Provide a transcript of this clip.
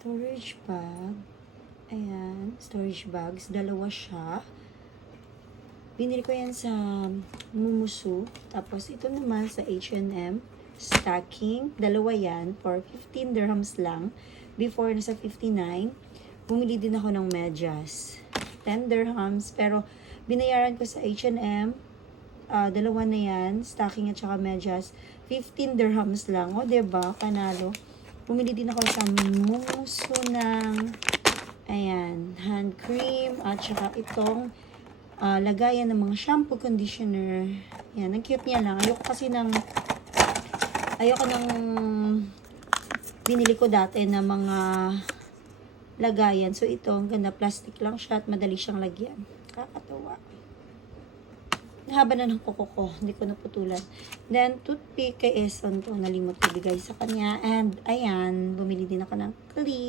storage bag. Ayan, storage bags. Dalawa siya. Binili ko yan sa Mumusu. Tapos ito naman sa H&M. Stacking. Dalawa yan for 15 dirhams lang. Before, nasa 59. Bumili din ako ng medyas. 10 dirhams. Pero binayaran ko sa H&M. Dalawa na yan. Stacking at saka medyas. 15 dirhams lang. O, diba? Panalo. Bumili din ako sa Mumusu ng ayan, hand cream at saka itong lagayan ng mga shampoo, conditioner. Ayan, ang cute niya lang. Ayoko ng binili ko dati na mga lagayan. So ito, ang ganda, plastic lang siya at madali siyang lagyan. Kakatawa. Haba na ng kuko ko. Hindi ko naputulan. Then, toothpick kay Eson to. Nalimot ko bigay sa kanya. And, ayan, bumili din ako ng clip.